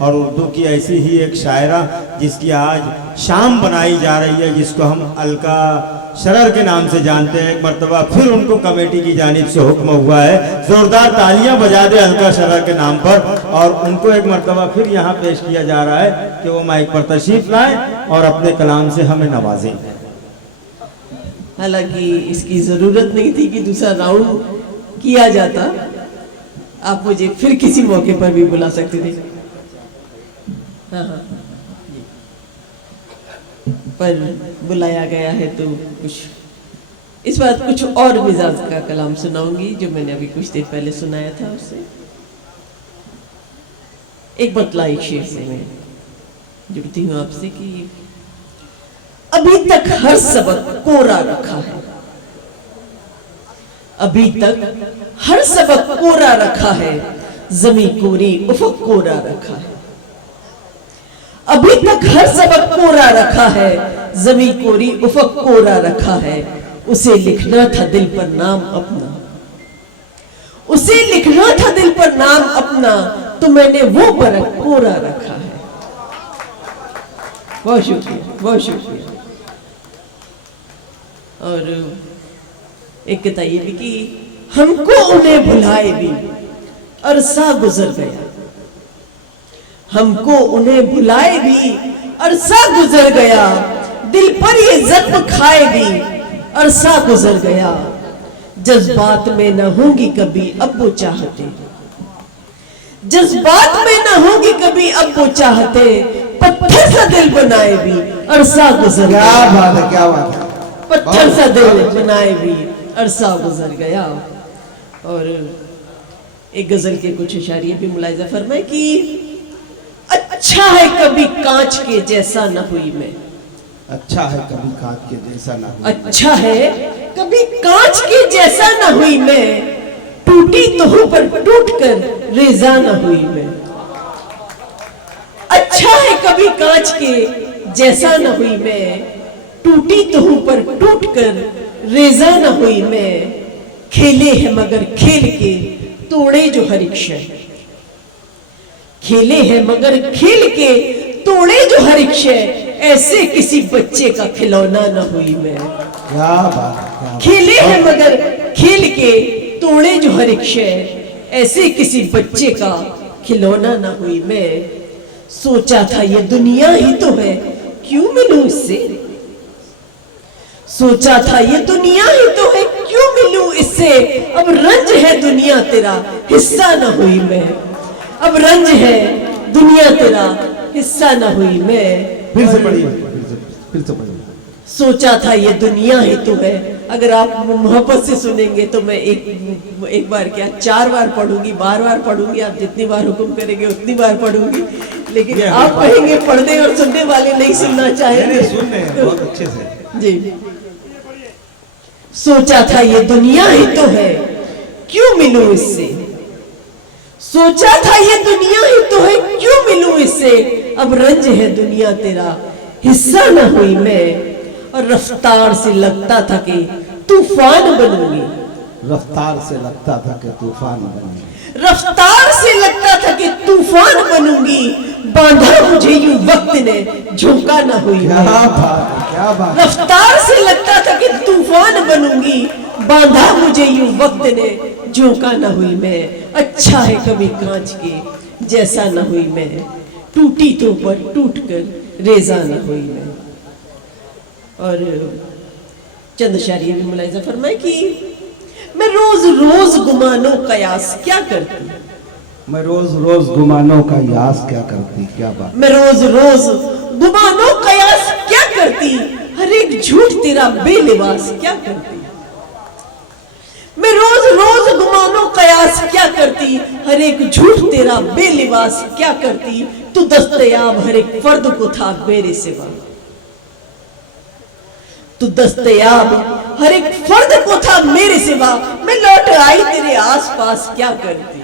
और उर्दू की ऐसी ही एक शायरा जिसकी आज शाम बनाई जा रही है, जिसको हम अलका शरर के नाम से जानते हैं। एक मरतबा फिर उनको कमेटी की जानिब से हुक्म हुआ है, जोरदार तालियां बजा दे अलका शरर के नाम पर, और उनको एक मरतबा फिर यहाँ पेश किया जा रहा है कि वो माइक पर तशरीफ लाएं और अपने कलाम से हमें नवाजें। हालांकि इसकी ज़रूरत नहीं थी कि दूसरा राउंड किया जाता, आप मुझे फिर किसी मौके पर भी बुला सकते थे। हाँ, पर बुलाया गया है तो कुछ इस बार कुछ और मिजाज का कलाम सुनाऊंगी जो मैंने अभी कुछ देर पहले सुनाया था उससे। एक बतलाई शेर से मैं जुड़ती हूँ आपसे कि अभी तक हर सबक कोरा रखा है, अभी तक हर सबक कोरा रखा है, जमी कोरी उफक कोरा रखा है। अभी तक हर सबक कोरा रखा है, जमी कोरी उफक कोरा रखा है। उसे लिखना था दिल पर नाम अपना, उसे लिखना था दिल पर नाम अपना, तो मैंने वो बरक कोरा रखा है। बहुत शुक्रिया, बहुत शुक्रिया। और एक कथा ये भी कि हमको उन्हें भुलाए भी अरसा गुजर गया, हमको उन्हें भुलाए भी अरसा गुजर गया, दिल पर ये जख्म खाए भी अरसा गुजर गया। जज्बात में न होंगी कभी अब वो चाहते, जज्बात में न होंगी कभी अब वो चाहते, पत्थर सा दिल बनाए भी अरसा गुजर गया। क्या बात है, क्या बात है। पत्थर सा दिल बनाए भी अरसा गुजर गया। और एक गजल के कुछ इशारे भी मुलाहिजा फरमाए कि अच्छा है कभी कांच के जैसा न हुई मैं, अच्छा है कभी कांच के जैसा ना हुई, अच्छा है कभी कांच के जैसा न हुई मैं, टूटी तो हूं पर टूट कर रेजा न हुई मैं। अच्छा है कभी कांच के जैसा न हुई मैं, टूटी तो हूं पर टूट कर रेजा न हुई मैं। खेले है मगर खेल के तोड़े जो हर एक शय, खेले है मगर खेल के तोड़े जो हर एक शय, ऐसे किसी बच्चे का खिलौना न हुई मैं। क्या बात, खेले है मगर खेल के तोड़े जो हर एक शय, ऐसे किसी बच्चे का खिलौना न हुई मैं। सोचा था ये दुनिया ही तो है क्यों मिलूं इससे, सोचा था ये दुनिया ही तो है क्यों मिलूं इससे, अब रंज है दुनिया तेरा हिस्सा न हुई मैं, अब रंज है दुनिया तेरा हिस्सा न हुई मैं। फिर से पढ़िए, फिर से पढ़िए। सोचा था ये दुनिया ही तो है, अगर आप मोहब्बत से सुनेंगे तो मैं एक बार क्या 4 बार पढ़ूंगी, बार बार पढ़ूंगी, आप जितनी बार हुक्म करेंगे उतनी बार पढ़ूंगी, लेकिन आप कहेंगे पढ़ने और सुनने वाले नहीं सुनना चाहेंगे। सुन रहे हैं बहुत अच्छे से जी। सोचा था ये दुनिया ही तो है क्यों मिलूं इससे, सोचा था ये दुनिया ही तो है क्यों मिलूं इससे, अब रंज है दुनिया तेरा हिस्सा न हुई मैं। और रफ्तार से लगता था कि तूफान बनूंगी, रफ्तार से लगता था कि तूफान बनूंगी, रफ्तार से लगता था कि तूफान बनूंगी, बांधा मुझे यूं वक्त ने झोंका न हुई मैं। क्या बात, क्या बात। रफ्तार से लगता था कि तूफान बनूंगी, बांधा मुझे यूं वक्त ने झोंका न हुई मैं। अच्छा है कभी कांच के जैसा न हुई मैं, टूटी तो पर टूट कर रेजा न हुई मैं। और चंद शायरी भी मुलाहिजा फरमाए कि मैं रोज रोज गुमानो कयास क्या करती, मैं रोज रोज गुमानों का यास क्या करती, क्या बात। मैं रोज रोज गुमानो कयास क्या करती, हर एक झूठ तेरा बेलिबास क्या करती। मैं रोज रोज गुमानो कयास क्या करती, हर एक झूठ तेरा बेलिबास क्या करती। तू दस्तयाब हर एक फर्द को था मेरे सिवा, तू दस्तयाब हर एक फर्द को था मेरे सिवा, मैं लौट आई तेरे आसपास क्या करती।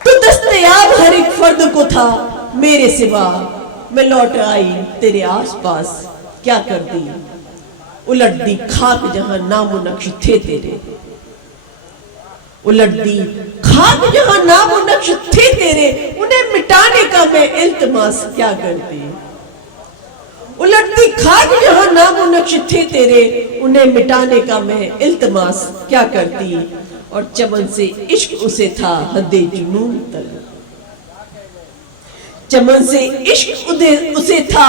तू दस्तयाब हर एक फर्द को था मेरे सिवा, मैं लौट आई तेरे आसपास क्या करती। उलट दी खाक जहां नामो नक्श थे तेरे, उलट दी खाक जहां नामो नक्श थे तेरे, इल्तमास क्या करती। उलटती खाक जहां नाम नक्श थे तेरे, उन्हें मिटाने का मैं इल्तमास क्या करती। और चमन से इश्क उसे था हद जुनून तलक, चमन से इश्क उसे था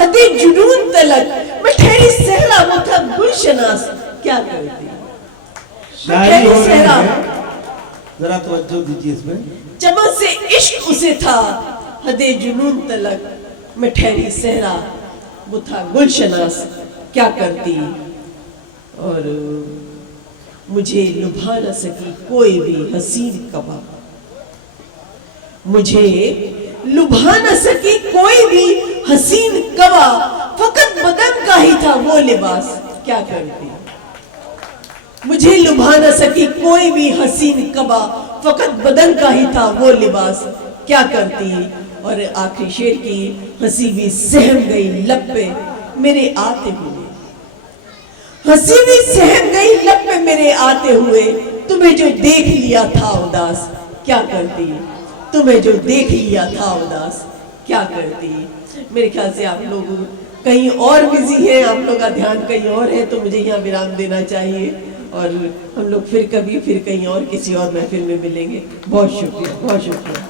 हद जुनून तलक। मैं ठहरी सहरा वो था गुलशनास क्या करती। शायरी हो रही है, जरा तवज्जो दीजिए इसमें। चमन से इश्क उसे था हदे जुनून तलक, मैं ठहरी सहरा वो था गुलशनास क्या करती। और मुझे लुभा न सकी कोई भी हसीन कबा, मुझे लुभा न सकी कोई भी हसीन कबा, फकत बदन का ही था वो लिबास क्या करती। मुझे लुभा न सकी कोई भी हसीन कबा, फकत बदन का ही था वो लिबास क्या करती। और आखिरी शेर की हंसी भी सहम गई लब पे मेरे आते हुए, हंसी भी सहम गई लब पे मेरे आते हुए। तुम्हें जो देख लिया था उदास क्या करती, तुम्हें जो देख लिया था उदास क्या करती। मेरे ख्याल से आप लोग कहीं और बिजी हैं, आप लोग का ध्यान कहीं और है, तो मुझे यहाँ विराम देना चाहिए। और हम लोग फिर कभी फिर कहीं और किसी और महफिल में मिलेंगे। बहुत शुक्रिया, बहुत शुक्रिया।